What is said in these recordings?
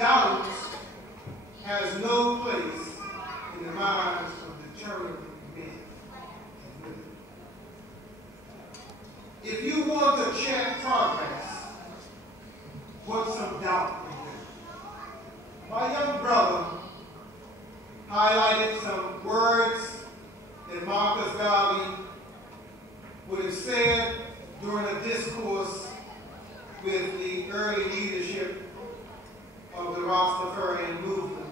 doubt has no place in the minds of determined men. If you want to check progress, put some doubt in there. My young brother highlighted some words that Marcus Garvey would have said during a discourse with the early leadership of the Rastafarian movement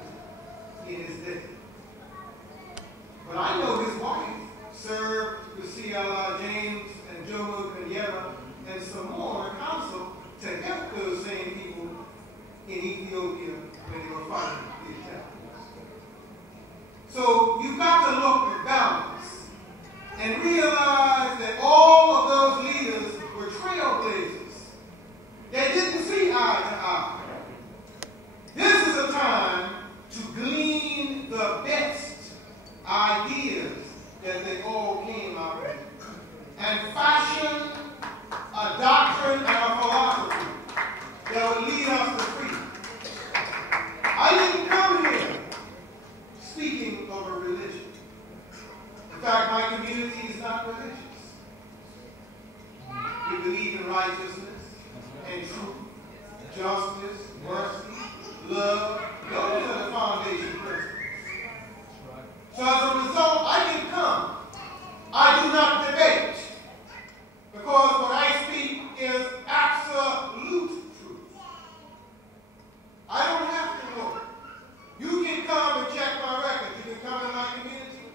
in his day. But I know his wife served with C.L.R. James and Jomo Kenyatta and some more on the council to help those same people in Ethiopia when they were fighting the Italians. So you've got to look at balance and realize that all of those leaders were trailblazers. They didn't see eye to eye. This is a time to glean the best ideas that they all came out with and fashion a doctrine and a philosophy that would lead us to freedom. I didn't come here speaking of a religion. In fact, my community is not religious. We believe in righteousness and truth, justice, mercy, love. Those are the foundation principles. So as a result, I can come. I do not debate. Because what I speak is absolute truth. I don't have to look. You can come and check my record. You can come in my community.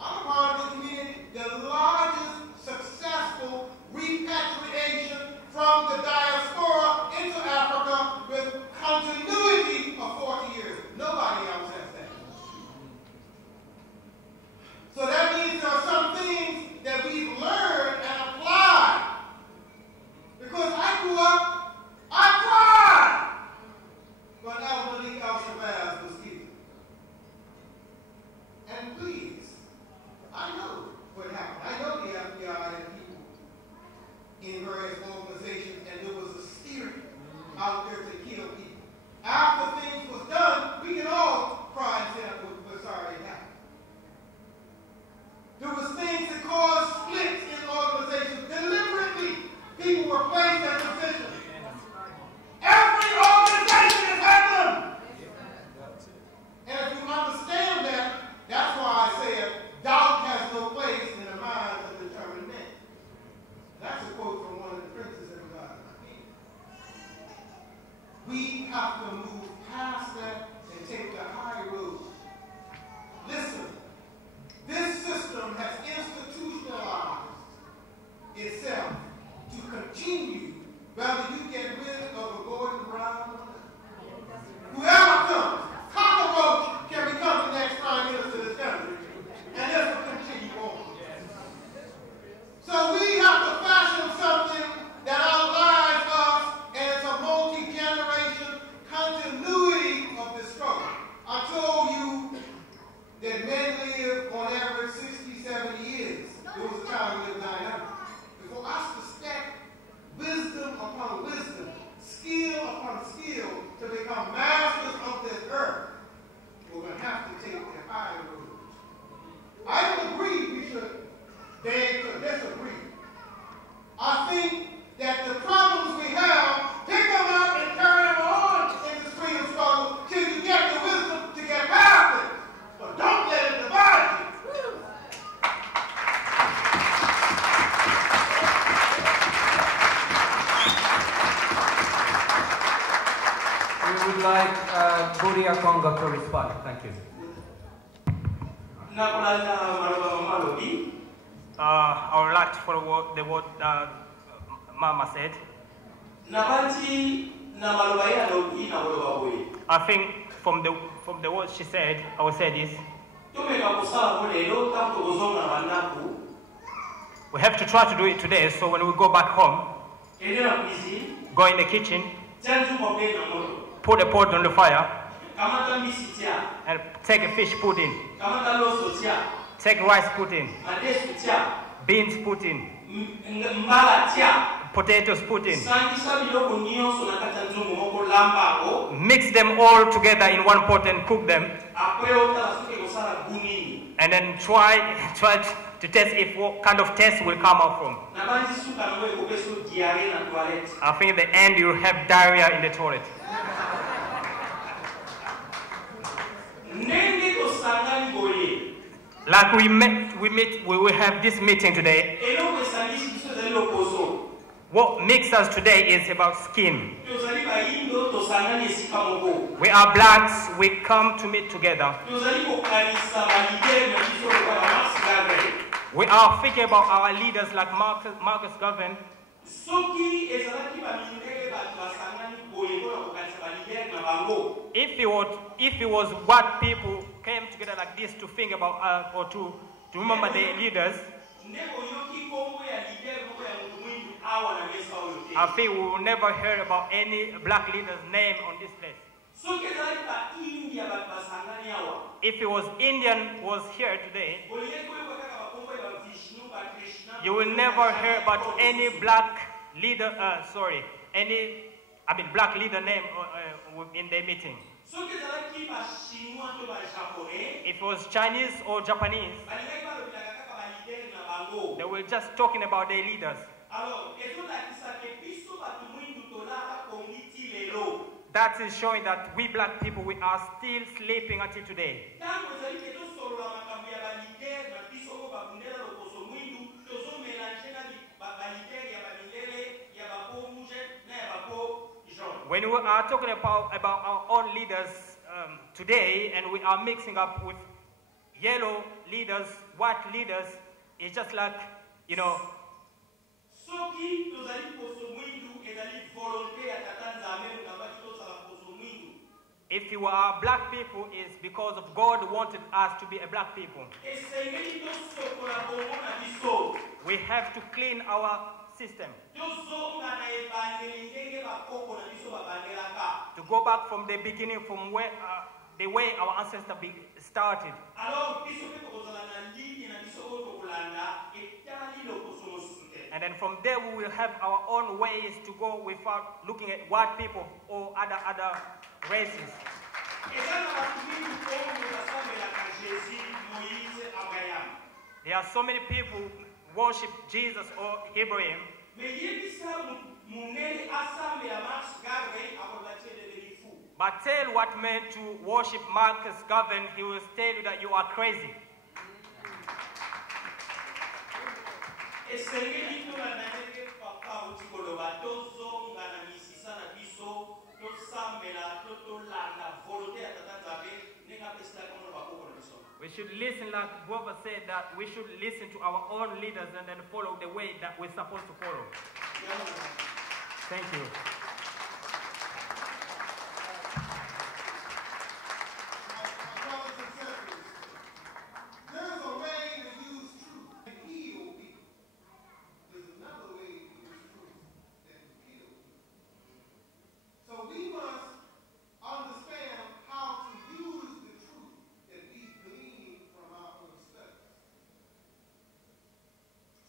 I'm a part of the community, the largest successful repatriation from the diaspora into Africa with continuity of 40 years. Nobody else has that. So that means there are some things that we've learned and applied. Because I grew up, I cried when Al-Malik al-Shabazz was killed. And please, I know what happened. I know the FBI and people in various organizations, and there was a spirit out there to kill people. After things was done, we can all cry and say, we're sorry it happened. There was things that caused splits in organizations deliberately. People were placed in positions. Every organization has had them. And if you understand that, that's why I said doubt has no place in the minds of determined men. That's a quote from one of the princes of God. We have to move past that and take the high road. Listen, this system has institutionalized itself to continue whether you get rid of a Gordon Brown or not. Whoever comes, cockroach can become the next prime minister of this country, and this will continue on. So we have to fashion something that outlies us, and it's a multi-generation continuity of the struggle. I told you that men live on average 60, 70 years. There was a time we lived 900. For us to stack wisdom upon wisdom, skill upon skill, to become masters of this earth, we're going to have to take the high road. I don't agree we should beg to disagree. I think that the problems we have, pick them up and carry them on in the freedom struggle till you get the wisdom to get past it. But don't let it divide you. We would like Buria Congo to respond. Thank you. I would like to follow the word Mama said. I think from the words she said, I will say this. We have to try to do it today, so when we go back home, go in the kitchen, put a pot on the fire, and take a fish pudding, take rice pudding, beans pudding, potatoes put in. Mix them all together in one pot and cook them. And then try to test if what kind of taste will come out from. I think in the end you have diarrhea in the toilet. Like we will have this meeting today. What makes us today is about skin. We are blacks, we come to meet together. We are thinking about our leaders like Marcus Garvey. If it was what people came together like this to think about or to remember their leaders, I think we will never hear about any black leader's name on this place. If it was Indian was here today, you will never hear about any black leader, black leader name in their meeting. If it was Chinese or Japanese, they were just talking about their leaders. That is showing that we black people, we are still sleeping until today. When we are talking about our own leaders today, and we are mixing up with yellow leaders, white leaders, it's just like, you know, if you are black people, it's because of God wanted us to be a black people. We have to clean our system. To go back from the beginning, from where the way our ancestors started. And then from there we will have our own ways to go without looking at white people or other races. There are so many people who worship Jesus or Abraham. But tell what man to worship Marcus Garvey, he will tell you that you are crazy. We should listen, like whoever said, that we should listen to our own leaders and then follow the way that we're supposed to follow. Thank you.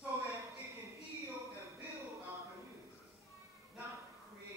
So that it can heal and build our communities, not create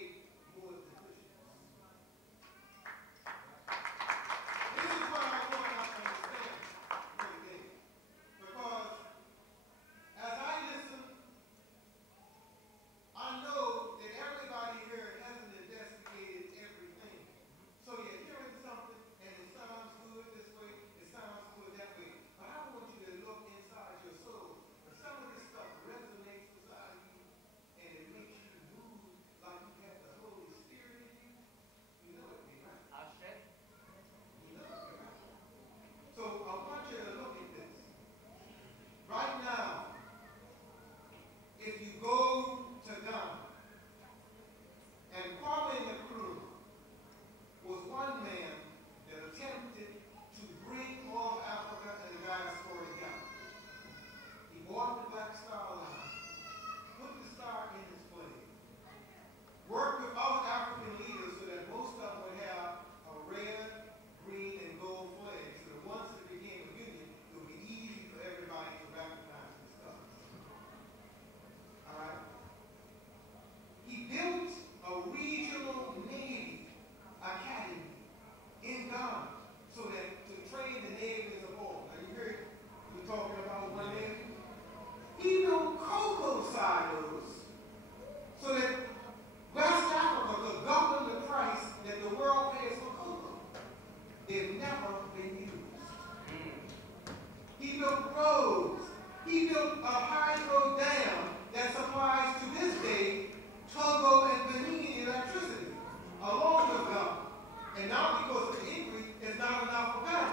not enough for them.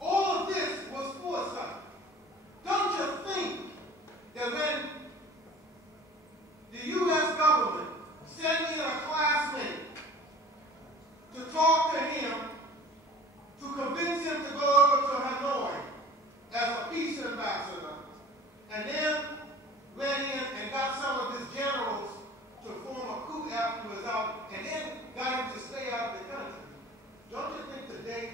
All of this was foresight. Don't you think that when the U.S. government sent in a classmate to talk to him, to convince him to go over to Hanoi as a peace ambassador, and then went in and got some of his generals to form a coup afterwards out, and then got him to stay out of the country? Don't you think today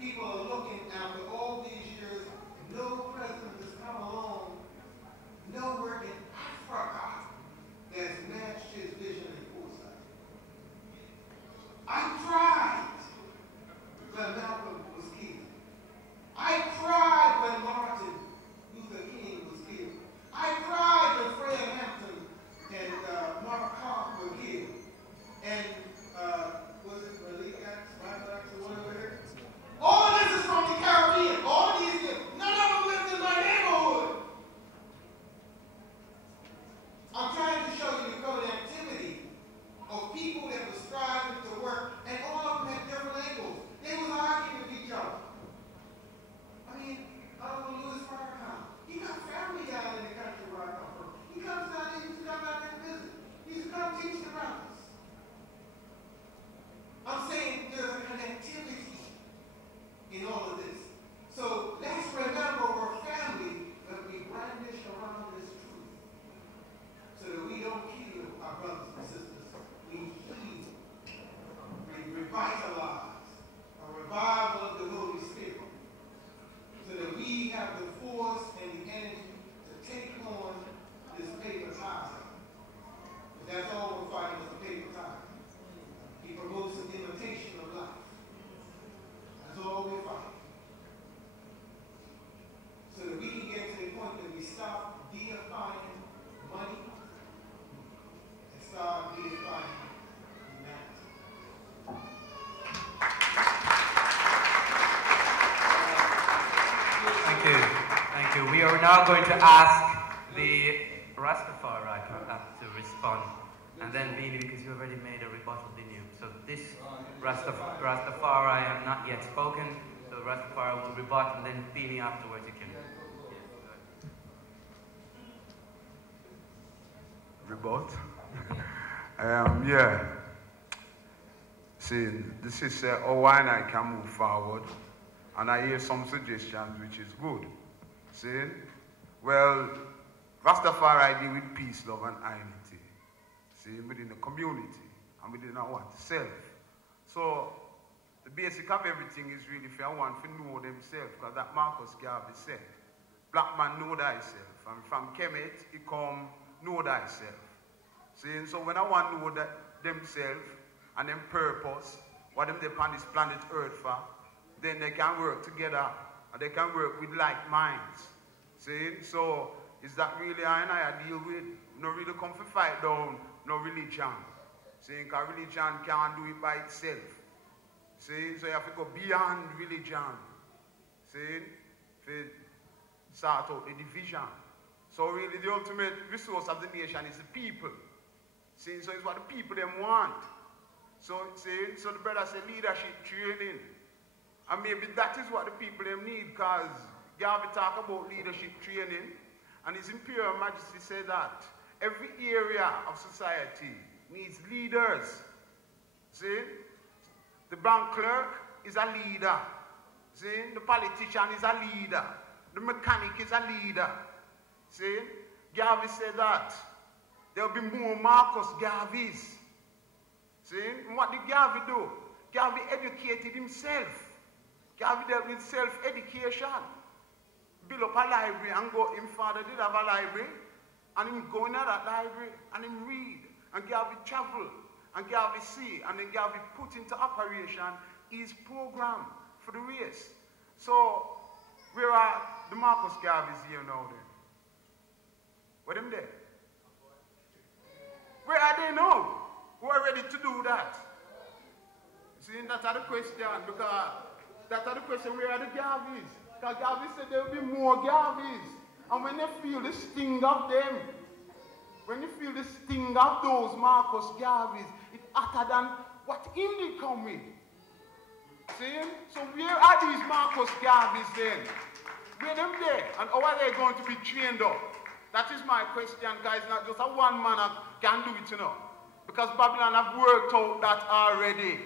people are looking after all these years, and no president has come along nowhere in Africa that's matched his vision and foresight? I cried when Malcolm was killed. I cried when Martin Luther King was killed. I cried when Fred Hampton and Mark Carter were killed. And was it Malik X, Michael X, or whatever it is? All of this is from the Caribbean. All of these things. None of them lived in my neighborhood. I'm trying to show you the connectivity of people that were striving to work, and all of them had different angles. They was arguing with each other. I mean, I don't know Louis Farrakhan. He got family down in the country where I come from. He comes down there, he used to come down there to visit. He used to come teach the brothers. I'm saying there's a connectivity in all of this. So let's remember we're family, but we brandish around this truth so that we don't kill our brothers and sisters. We heal, we revitalize, a revival of the Holy Spirit, so that we have the force and the energy to take on this paper tiger. That's all we're fighting is a paper tiger. He promotes an imitation of life. That's all we're fighting. So that we can get to the point that we stop deifying money and start deifying humanity. Thank you. Thank you. We are now going to ask the Rastafari to respond. And then Beanie, because you already made a rebuttal, didn't you? So this Rastafari have not yet spoken, so Rastafari will rebut, and then Beanie afterwards you can. Rebut? Yeah. See, this is how I can move forward, and I hear some suggestions which is good. See? Well, Rastafari deal with peace, love, and unity. See, within the community and within our what? Self. So the basic of everything is really for one to know themselves, because that Marcus Garvey said, black man know thyself. And from Kemet, he come know thyself. See, so when I want to know that themselves and them purpose, what them they on this planet Earth for, then they can work together and they can work with like minds. See, so is that really I deal with? No really come to fight down no religion. See, because religion can't do it by itself. See, so you have to go beyond religion. See, to sort out the division. So really the ultimate resource of the nation is the people. See, so it's what the people them want. So see, so the brother said leadership training. And maybe that is what the people them need, because Garvey talk about leadership training, and His Imperial Majesty said that every area of society needs leaders. See? The bank clerk is a leader. See? The politician is a leader. The mechanic is a leader. See? Garvey said that there will be more Marcus Garveys. See? And what did Garvey do? Garvey educated himself. Garvey dealt with self-education. Build up a library and go. His father did have a library. And him go in that library and him read. And Garvey travel. And Garvey see. And then Garvey put into operation his program for the race. So, where are the Marcus Garveys here now then? Where them there? Where are they now? Who are ready to do that? See, that's the question, because that's the question, where are the Garveys? Because Garvey said there will be more Garveys. And when they feel the sting of them, when you feel the sting of those Marcus Garveys, it's hotter than what him they come with. See? So where are these Marcus Garveys then? Where them there? And how are they going to be trained up? That is my question, guys. Not just a one man can do it, you know. Because Babylon have worked out that already.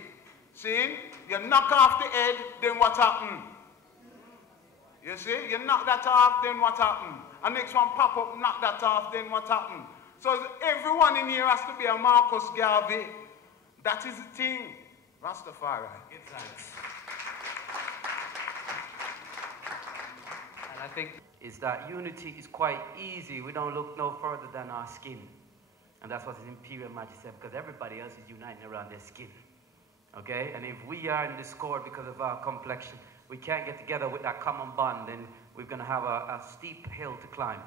See? You knock off the head, then what happen? You see? You knock that off, then what happen? And next one pop up, knock that off, then what happen? So everyone in here has to be a Marcus Garvey. That is the thing. Rastafari. Give thanks. And I think is that unity is quite easy. We don't look no further than our skin. And that's what His Imperial Majesty said, because everybody else is uniting around their skin. Okay? And if we are in discord because of our complexion, we can't get together with that common bond, then we're going to have a steep hill to climb.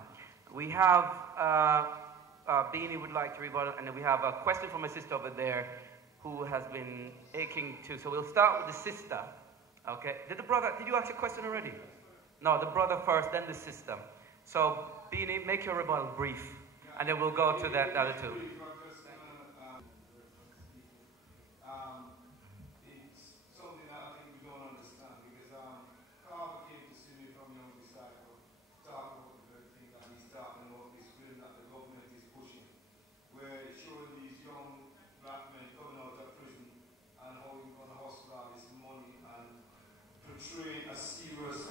We have Beanie would like to rebuttal, and then we have a question from my sister over there who has been aching to. So we'll start with the sister. Okay? Did you ask a question already? No, the brother first, then the sister. So Beanie, make your rebuttal brief, and then we'll go to the other two.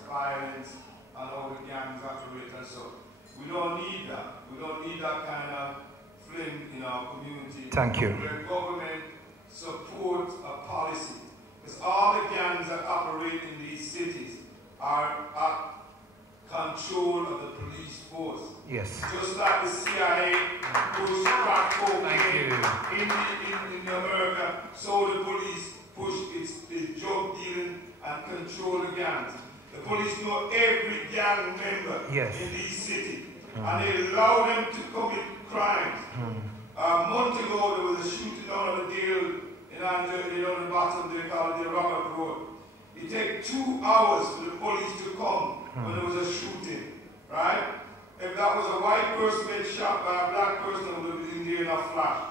Violence and all the gangs operate and so. We don't need that. We don't need that kind of flame in our community. Thank you. Where government supports a policy. Because all the gangs that operate in these cities are at control of the police force. Yes. Just like the CIA pushed crack cocaine in America, so the police push its drug dealing and control the gangs. The police know every gang member in these cities, and they allow them to commit crimes. A month ago, there was a shooting down on the Dale in Andrew, on the bottom, they call it the Robert Road. It took 2 hours for the police to come when there was a shooting, right? If that was a white person get shot by a black person, it would have been there in a flash.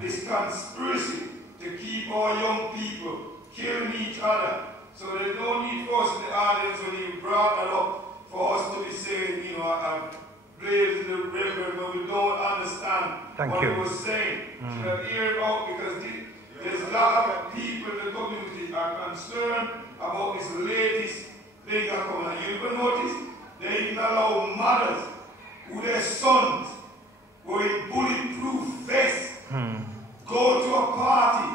This conspiracy to keep our young people killing each other. So there's no need for us in the audience when you brought that up for us to be saying, you know, blaze in the river when we don't understand what he was saying. Should have heard out because there's a lot of people in the community are concerned about this latest thing that coming. And you even notice they even allow mothers who their sons were in bulletproof vests go to a party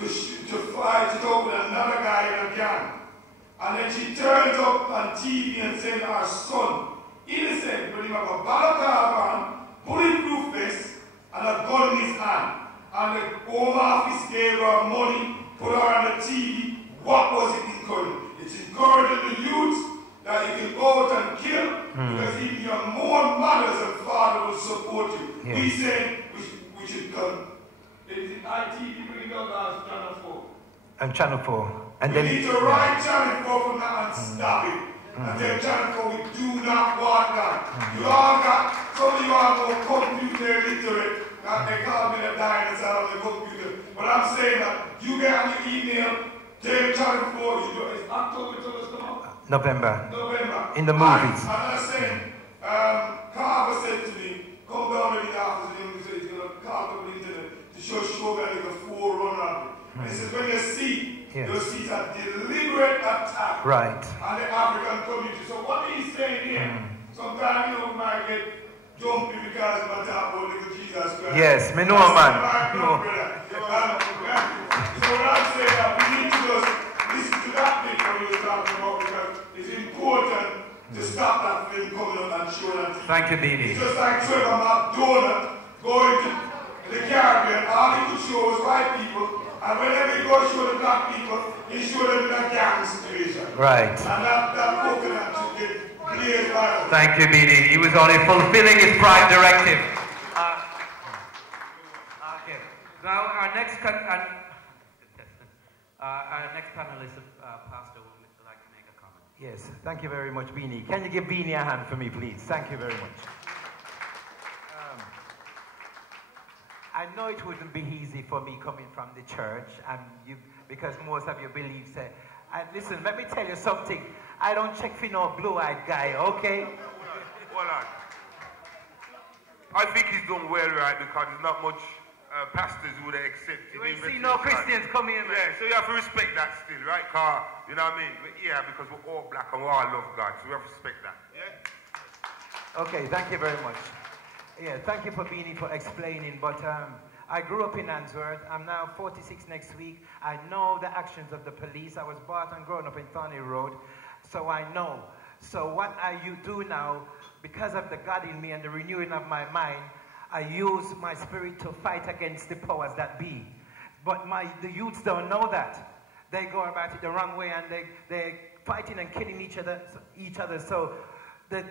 to fight it out with another guy in a gang. And then she turns up on TV and says our son, innocent, but he have a balaclava on, bulletproof vest, and a gun in his hand. And the Home Office gave her money, put her on the TV. What was it encouraging? It's encouraging the youth that you can go out and kill, because even your more mothers and fathers will support you. Yeah. We say we should come. It's ITV bring up as Channel 4. And Channel 4. And we then need to write Channel 4 from that and stop it. And tell Channel 4 we do not want that. You all got, some of you all go computer literate. They call me the dinosaur on the computer. But I'm saying that you get on your email, tell Channel 4, you do it. It's October till it's come up. November. In the And movies. I'm saying, Carver said to me, come down to the office and he's going to call up the internet to show Shogun is a forerunner of it. And he says, when you see, you'll see it's a deliberate attack on the African community. So what he's saying here, sometimes, you know, we might get jumpy because we talk about little Jesus Christ. Yes, me know, man. No. So what I'm saying that we need to just listen to that thing when you're talking about, because it's important to stop that film coming up and show that. Thank you, Beanie. It's just like Trevor McDonald going to the Caribbean, all he could show was white people, and whenever he goes show the black people, he show them in a gang situation. Right. And that coconut should get blazed by us. Thank you, Beanie. He was only fulfilling his prime directive. Okay. Now our next panelist, Pastor, would like to make a comment. Yes. Thank you very much, Beanie. Can you give Beanie a hand for me, please? Thank you very much. I know it wouldn't be easy for me coming from the church, and because most of you believe, say, listen, let me tell you something. I don't check for no blue-eyed guy, okay? Hold on. I think he's done well, right, because there's not much pastors who would have accepted. You ain't see no Christians come in, man. Yeah, so you have to respect that still, right? Car, you know what I mean? Yeah, because we're all black and we all love God, so we have to respect that. Yeah? Okay, thank you very much. Yeah, thank you for being here, for explaining, but I grew up in Answorth. I'm now 46 next week. I know the actions of the police. I was born and grown up in Thorny Road, so I know. So what I do now, because of the God in me and the renewing of my mind, I use my spirit to fight against the powers that be. But the youths don't know that. They go about it the wrong way, and they're fighting and killing each other. So the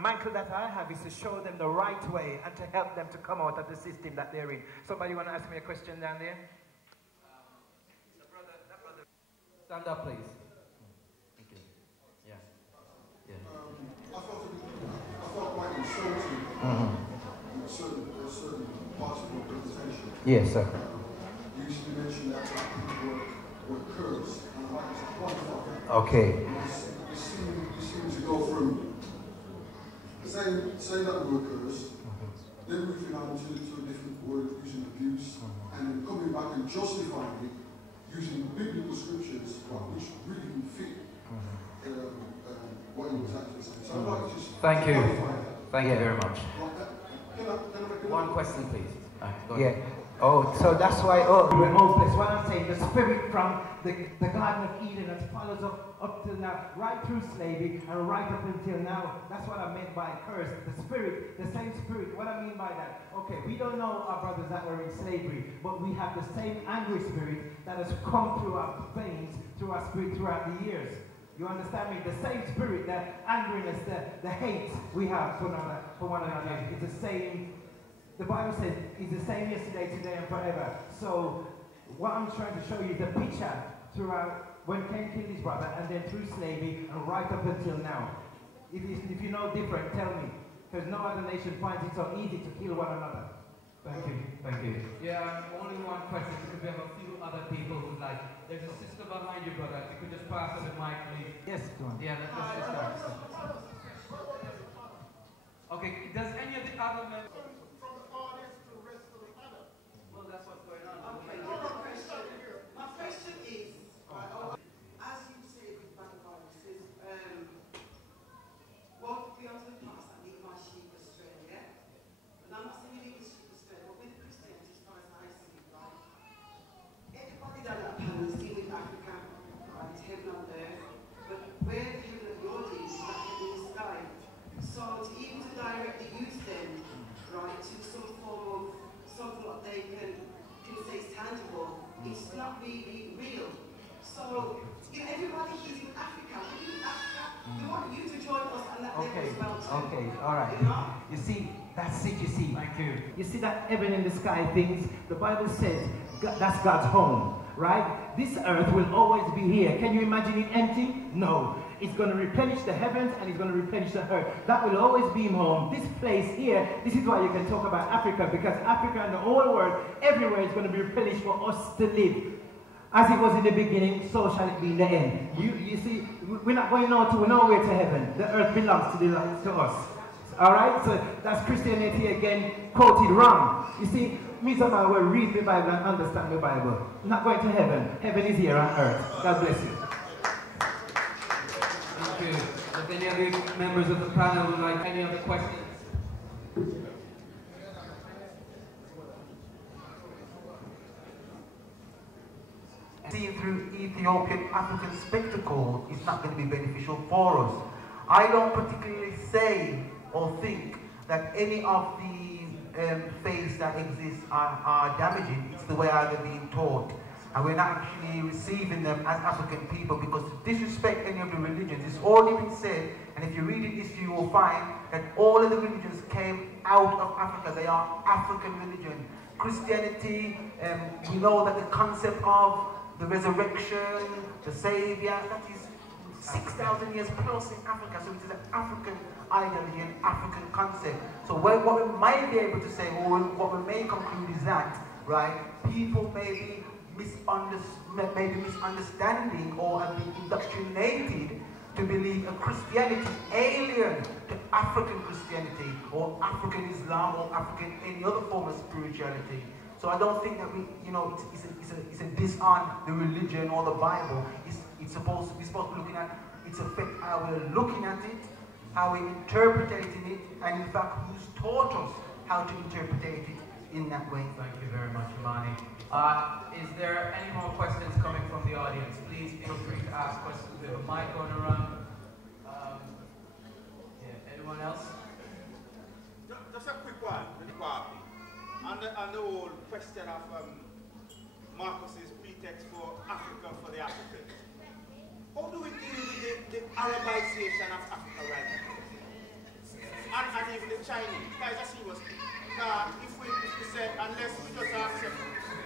mantle that I have is to show them the right way and to help them to come out of the system that they're in. Somebody want to ask me a question down there? Stand up, please. Thank you. Yeah. Yeah. I felt quite insulted in certain parts of your presentation. Yes, sir. You used to mention that people were cursed, and I'd like to quantify that. Okay. You seem to go through saying that we were cursed, then moving on to a different word using abuse, and then coming back and justifying it using biblical scriptures, which really didn't fit what he was actually saying. So I'd like to just Thank you. qualify that. Thank you very much. Can I make One question, please. Go Yeah. ahead. Oh, so that's why, we were hopeless. What I'm saying, the spirit from the Garden of Eden that follows up to now, right through slavery and right up until now. That's what I meant by curse. The spirit, the same spirit. What I mean by that, okay, we don't know our brothers that were in slavery, but we have the same angry spirit that has come through our veins, through our spirit throughout the years. You understand me? The same spirit, that angriness, the hate we have for one another, it's the same. The Bible says it's the same yesterday, today, and forever. So what I'm trying to show you is the picture throughout when Cain killed his brother, and then through slavery, and right up until now. If you know different, tell me. Because no other nation finds it so easy to kill one another. Thank you. Thank you. Yeah, only one question, because we have a few other people who's like, there's a sister behind you, brother. If you could just pass her the mic, please. Yes, go on. Yeah, that's the sister. Okay, does any of the other members... Well, that's what's going on. Okay, my question is, as you said with Bhagavad says, won't be unto the past and leave my sheep astray, yeah? And I'm not saying you leave the sheep astray, but with Christians, as far as I see it, right? Everybody that I panel is dealing with Africa, right? Heaven on earth, but where the heaven of Lord is that heaven in the sky. So to even to directly use them, right, to some form of something that they can say is tangible, it's not really real. So, you know, everybody here in Africa, we want you to join us on that level as well too. Okay, all right. You know? You see, that's it, you see. Thank you. You see that heaven in the sky things? The Bible says that's God's home, right? This earth will always be here. Can you imagine it empty? No. It's going to replenish the heavens and it's going to replenish the earth. That will always be home. This place here, this is why you can talk about Africa, because Africa and the whole world, everywhere is going to be replenished for us to live. As it was in the beginning, so shall it be in the end. You see, we're not going nowhere to heaven. The earth belongs to us. All right? So that's Christianity again quoted wrong. You see, me somehow will read the Bible and understand the Bible. I'm not going to heaven. Heaven is here on earth. God bless you. Thank you. Does any of the members of the panel would like any other questions? Seeing through Ethiopian African spectacle is not going to be beneficial for us. I don't particularly say or think that any of the faiths that exist are damaging. It's the way I've been taught. And we're not actually receiving them as African people, because to disrespect any of the religions, it's already been said, and if you read in history you will find that all of the religions came out of Africa. They are African religion. Christianity, we know that the concept of the resurrection, the Savior, that is 6,000 years plus in Africa, so it is an African ideology, an African concept. So what we might be able to say, or what we may conclude is that, right, people may be maybe misunderstanding or have been indoctrinated to believe a Christianity alien to African Christianity or African Islam or African any other form of spirituality. So I don't think that it's a diss on the religion or the Bible. We're supposed to be looking at its effect, how we're looking at it, how we're interpreting it, and in fact who's taught us how to interpret it in that way. Thank you very much, Imani. Is there any more questions coming from the audience? Please feel free to ask questions. We have a mic going around. Anyone else? Just a quick one, on the whole question of Marcus's pretext for Africa for the Africans. How do we deal with the Arabization of Africa right now? And even the Chinese. Guys, I see what's if we say, unless we just accept.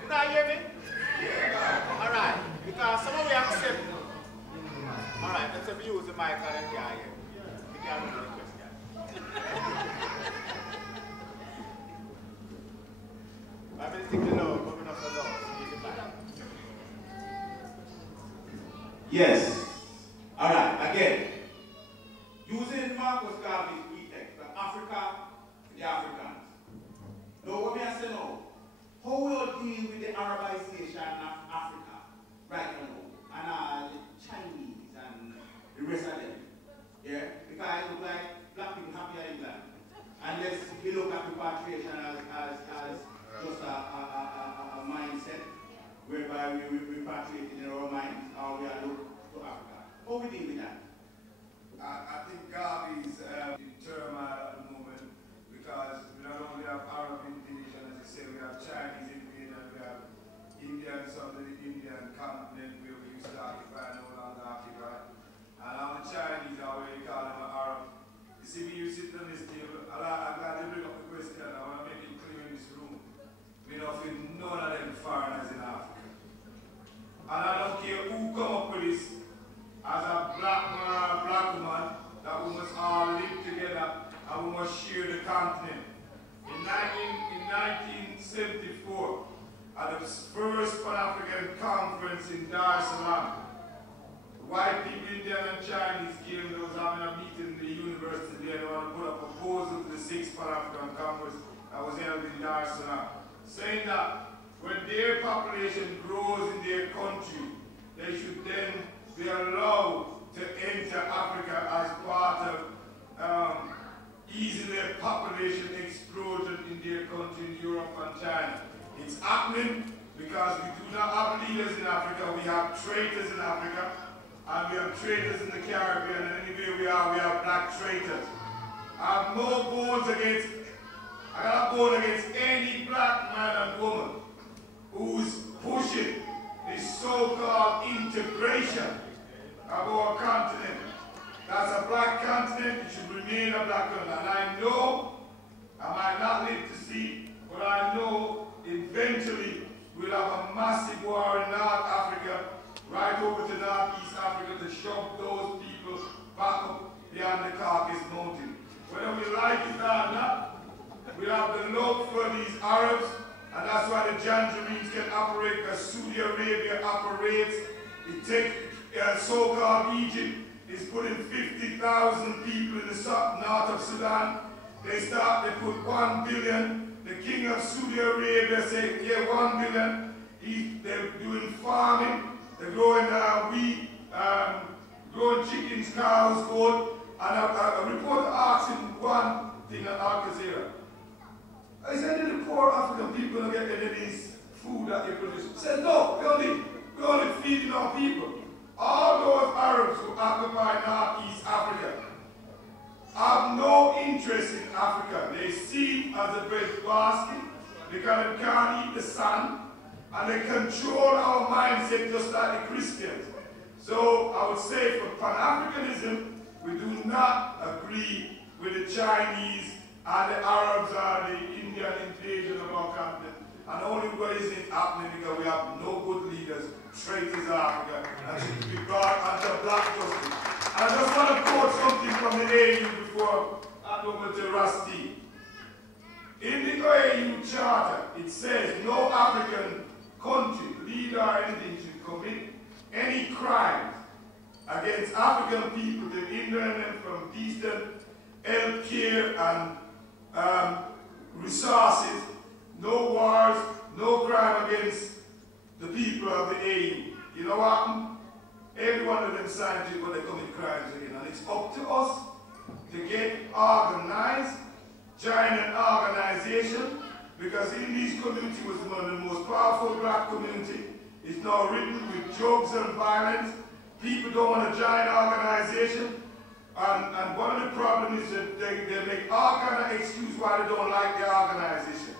You not hear me? Yeah. Alright. Because some of we accept. Alright, let's have you use the mic and then you hear. You can't answer the question. I'm going to take the law, coming off the law. Yes. Alright, again. Using Marcus Garvey's pretext, the Africa, the Africans. Now, what we are saying now, how we will deal with the Arabization of Africa right now, and the Chinese and the rest of them. Yeah? Because it looks like black people happy in England. Unless we look at repatriation as just a mindset, whereby we repatriate in our minds, or we are look to Africa. How we deal with that? I think Garvey is in turmoil at the moment because we not only have Arab invasion, as you say, we have Chinese invasion, we have Indians on the Indian continent where we used to occupy, no longer occupy. And now the Chinese are what you call them Arab. You see me, you sit on this table, I'm glad to bring up the question, I want to make it clear in this room. We don't feel none of them foreigners in Africa. And I don't care who come up with this. As a black man or a black woman, that we must all live together and we must share the continent. In 1974, at the first Pan-African conference in Dar es Salaam, white people, Indian and Chinese came, they was having a meeting in the university there, they want to put a proposal to the 6th Pan-African Congress that was held in Dar es Salaam, saying that when their population grows in their country, they should then be allowed to enter Africa as part of easing their population explosion in their country, in Europe and China. It's happening because we do not have leaders in Africa, we have traitors in Africa, and we have traitors in the Caribbean, and anywhere we have black traitors. I have no bones against, I got a bone against any black man and woman who's pushing this so-called integration of our continent. That's a black continent, it should remain a black continent. And I know, I might not live to see, but I know eventually we'll have a massive war in North Africa, right over to Northeast Africa to shove those people back up beyond the Caucasus Mountain. Whether we like it or not, we have the love for these Arabs, and that's why the Janjaweeds can operate as Saudi Arabia operates. It takes so-called Egypt is putting 50,000 people in the north of Sudan. They put 1 billion. The king of Saudi Arabia said, yeah, 1 billion. They're doing farming. They're growing wheat, growing chickens, cows, goat. And a reporter asked him one thing at Al Jazeera. I said, did the poor African people don't get any of this food that they produce? He said, no, we're only feeding our people. All those Arabs who occupy Northeast Africa have no interest in Africa. They see it as a breadbasket because they can't eat the sun, and they control our mindset just like the Christians. So I would say for Pan-Africanism, we do not agree with the Chinese and the Arabs or the Indian invasion of our continent. And the only way is it happening because we have no good leaders, traitors of Africa, and should be brought under black justice. I just want to quote something from the AU before I go over to Rusty. In the AU Charter, it says no African country, leader illegal or anything should commit any crimes against African people to hinder them from decent health care and resources, no wars, no crime against the people of the AU. You know what? Every one of them signed to when they commit crimes again. And it's up to us to get organized, join an organization, because in this community was one of the most powerful black community. It's now written with drugs and violence. People don't want to join the organization. And one of the problems is that they make all kind of excuse why they don't like the organization.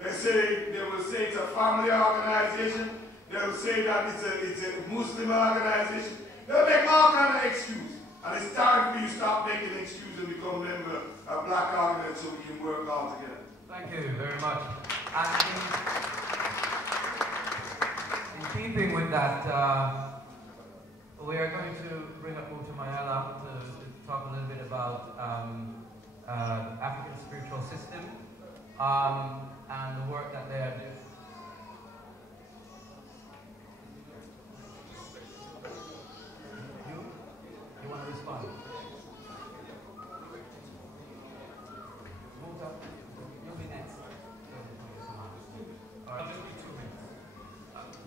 They will say it's a family organization. They will say that it's a Muslim organization. They'll make all kind of excuse. And it's time for you to stop making excuses and become a member of Black Argument so we can work all together. Thank you very much. And in keeping with that, we are going to bring up Mayala to talk a little bit about African spiritual system and the work that they are doing. You want to respond? You'll be next. I'll just be 2 minutes.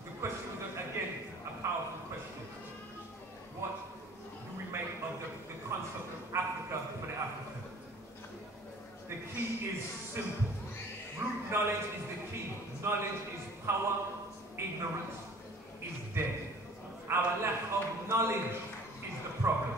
The question is, again, a powerful question. What do we make of the concept of Africa for the African? The key is simple. Root knowledge is the key. Knowledge is power. Ignorance is death. Our lack of knowledge is the problem.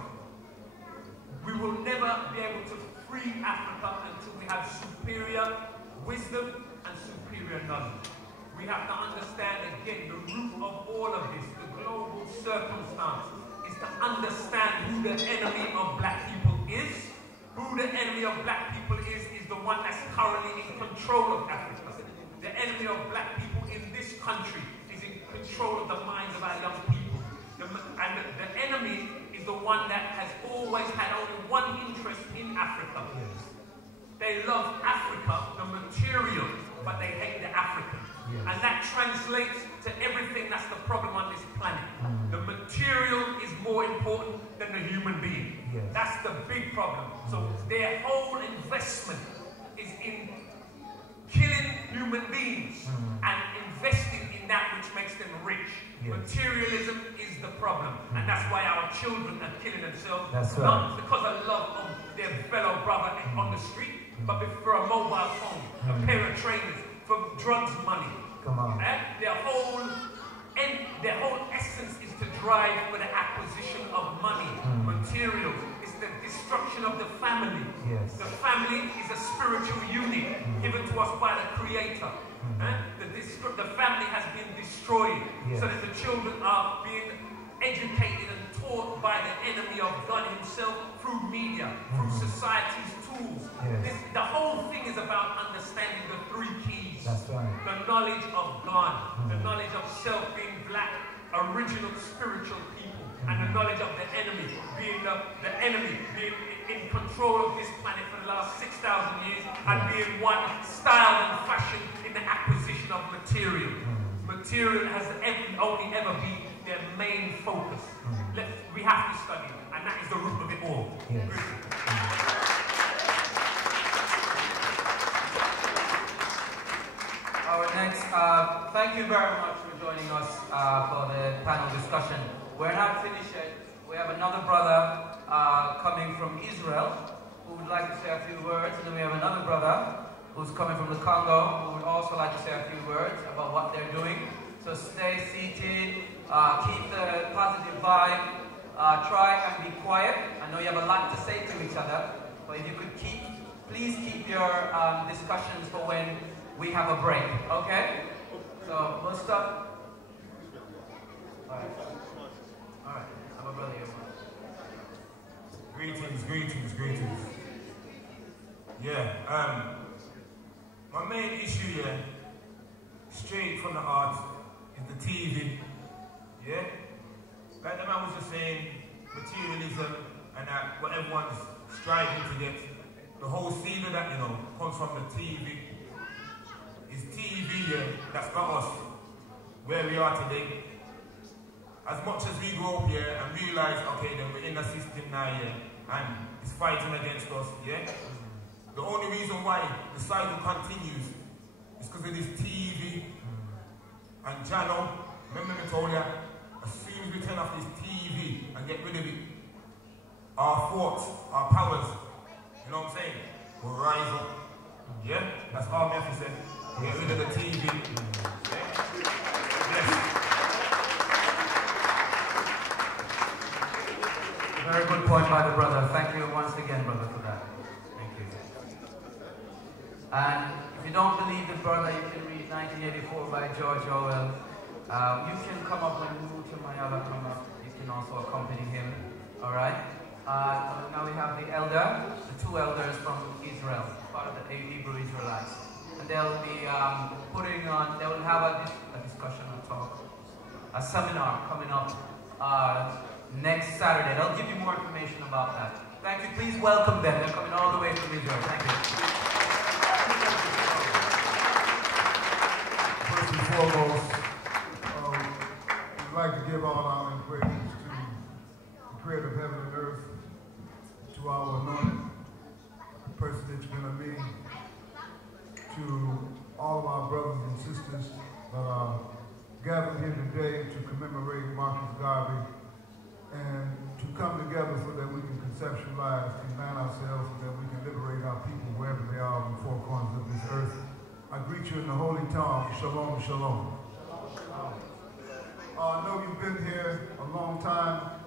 We will never be able to free Africa until we have superior wisdom and superior knowledge. We have to understand again the root of all of this, the global circumstance, is to understand who the enemy of black people is. Who the enemy of black people is the one that's currently in control of Africa. The enemy of black people in this country is in control of the minds of our young people. The enemy is the one that has always had only one interest in Africa. They love Africa, the material, but they hate the African. And that translates to everything that's the problem on this planet. The material is more important than the human being. That's the big problem. So their whole investment is in killing human beings and investing in that which makes them rich. Materialism is the problem. And that's why our children are killing themselves. Not because of love of their fellow brother on the street, but for a mobile phone, a pair of trainers, for drugs money. Come on. Their whole essence is to drive for the acquisition of money, materials. It's the destruction of the family. The family is a spiritual unit given to us by the Creator. The family has been destroyed so that the children are being educated and taught by the enemy of God himself through media, through society's tools. The whole thing is about understanding the three keys. That's right. The knowledge of God, the knowledge of self being black, original spiritual people, and the knowledge of the enemy being the enemy being in control of this planet for the last 6,000 years and being one style and fashion in the acquisition of material. Material has only ever been their main focus. We have to study, and that is the root of it all. Our next, thank you very much for joining us for the panel discussion. We're not finished yet. We have another brother coming from Israel who would like to say a few words, and then we have another brother who's coming from the Congo who would also like to say a few words about what they're doing. So stay seated, keep the positive vibe, try and be quiet. I know you have a lot to say to each other, but if you could please keep your discussions for when we have a break, okay? So we'll stop. All right. I'm a brother here. Greetings. Yeah, my main issue, straight from the heart, is the TV. Yeah? Like the man was just saying, materialism and that what everyone's striving to get. The whole scene of that, comes from the TV. It's TV, that's got us. where we are today. As much as we grow up here and realize, okay, then we're in a system now here, and it's fighting against us, yeah? The only reason why the cycle continues is because of this TV and channel. Remember me told you, as soon as we turn off this TV and get rid of it, our thoughts, our powers, you know what I'm saying, will rise up. Yeah? That's all me have to say. Get rid of the TV. Yeah? Bless. Very good point by the brother. Thank you once again, brother, for that. Thank you. And if you don't believe it, brother, you can read 1984 by George Orwell. You can come up when Mucha Mayala come up. You can also accompany him. All right? Now we have the two elders from Israel, part of the Hebrew Israelites. And they'll be they will have a discussion or talk, a seminar coming up next Saturday. They'll give you more information about that. Thank you. Please welcome them. They're coming all the way from Israel. Thank you. First and foremost, we'd like to give all honor and praise to the creator of heaven and earth, to our anointed personage, Nabi, to all of our brothers and sisters that are gathered here today to commemorate Marcus Garvey, and to come together so that we can conceptualize, to unite ourselves, so that we can liberate our people wherever they are on the four corners of this earth. I greet you in the holy tongue, shalom, shalom. I know you've been here a long time.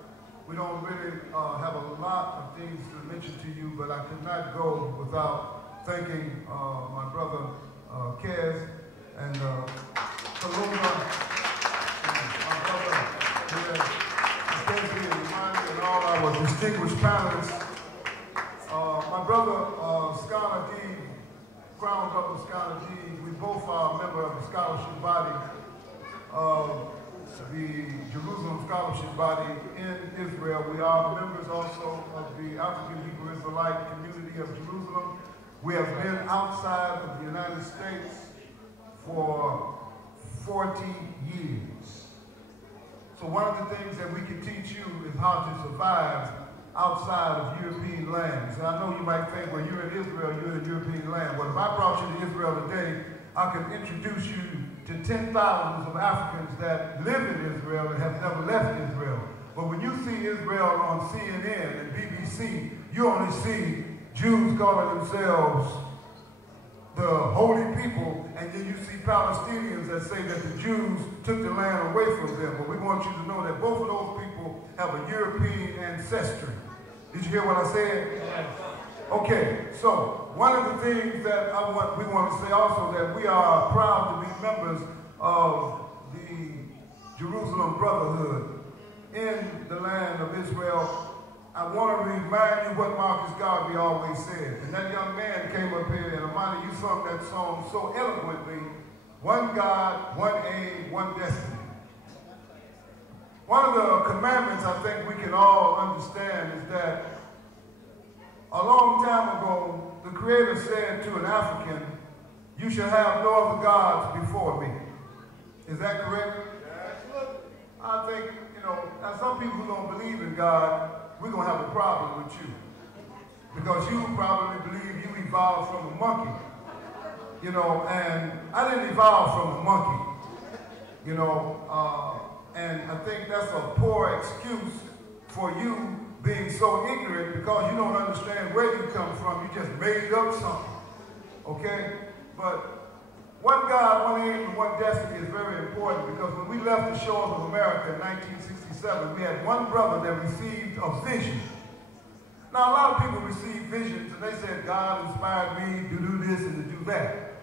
We don't really have a lot of things to mention to you, but I could not go without thanking my brother Kez and Kaluma, and my brother and all our distinguished panelists. My brother Scholar D, Crown Brother Scholar D, we both are a member of the scholarship body of the Jerusalem Scholarship Body in Israel. We are members also of the African Hebrew Israelite community of Jerusalem. We have been outside of the United States for 40 years. So one of the things that we can teach you is how to survive outside of European lands. And I know you might think, well, you're in Israel, you're in a European land. Well, if I brought you to Israel today, I could introduce you to 10,000 of Africans that live in Israel and have never left Israel. But when you see Israel on CNN and BBC, you only see Jews calling themselves the holy people, and then you see Palestinians that say that the Jews took the land away from them. But we want you to know that both of those people have a European ancestry. Did you hear what I said? Yes. Okay, so one of the things that we want to say also, that we are proud to be members of the Jerusalem Brotherhood in the land of Israel. I want to remind you what Marcus Garvey always said. And that young man came up here, and Amani, you sung that song so eloquently. One God, one aim, one destiny. One of the commandments I think we can all understand is that a long time ago, the Creator said to an African, you shall have no other gods before me. Is that correct? Yes. I think, now some people who don't believe in God, we're going to have a problem with you. Because you probably believe you evolved from a monkey. And I didn't evolve from a monkey. And I think that's a poor excuse for you being so ignorant, because you don't understand where you come from. You just made up something. Okay? But one God, one aim, and one destiny is very important, because when we left the shores of America in 1967, we had one brother that received a vision. Now, a lot of people receive visions, and they said, God inspired me to do this and to do that.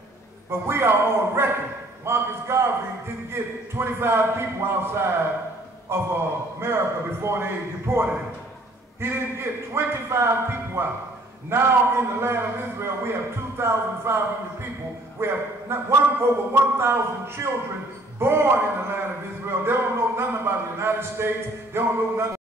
But we are on record. Marcus Garvey didn't get 25 people outside of America before they deported him. He didn't get 25 people out. Now in the land of Israel, we have 2,500 people. We have over 1,000 children born in the land of Israel. They don't know nothing about the United States. They don't know nothing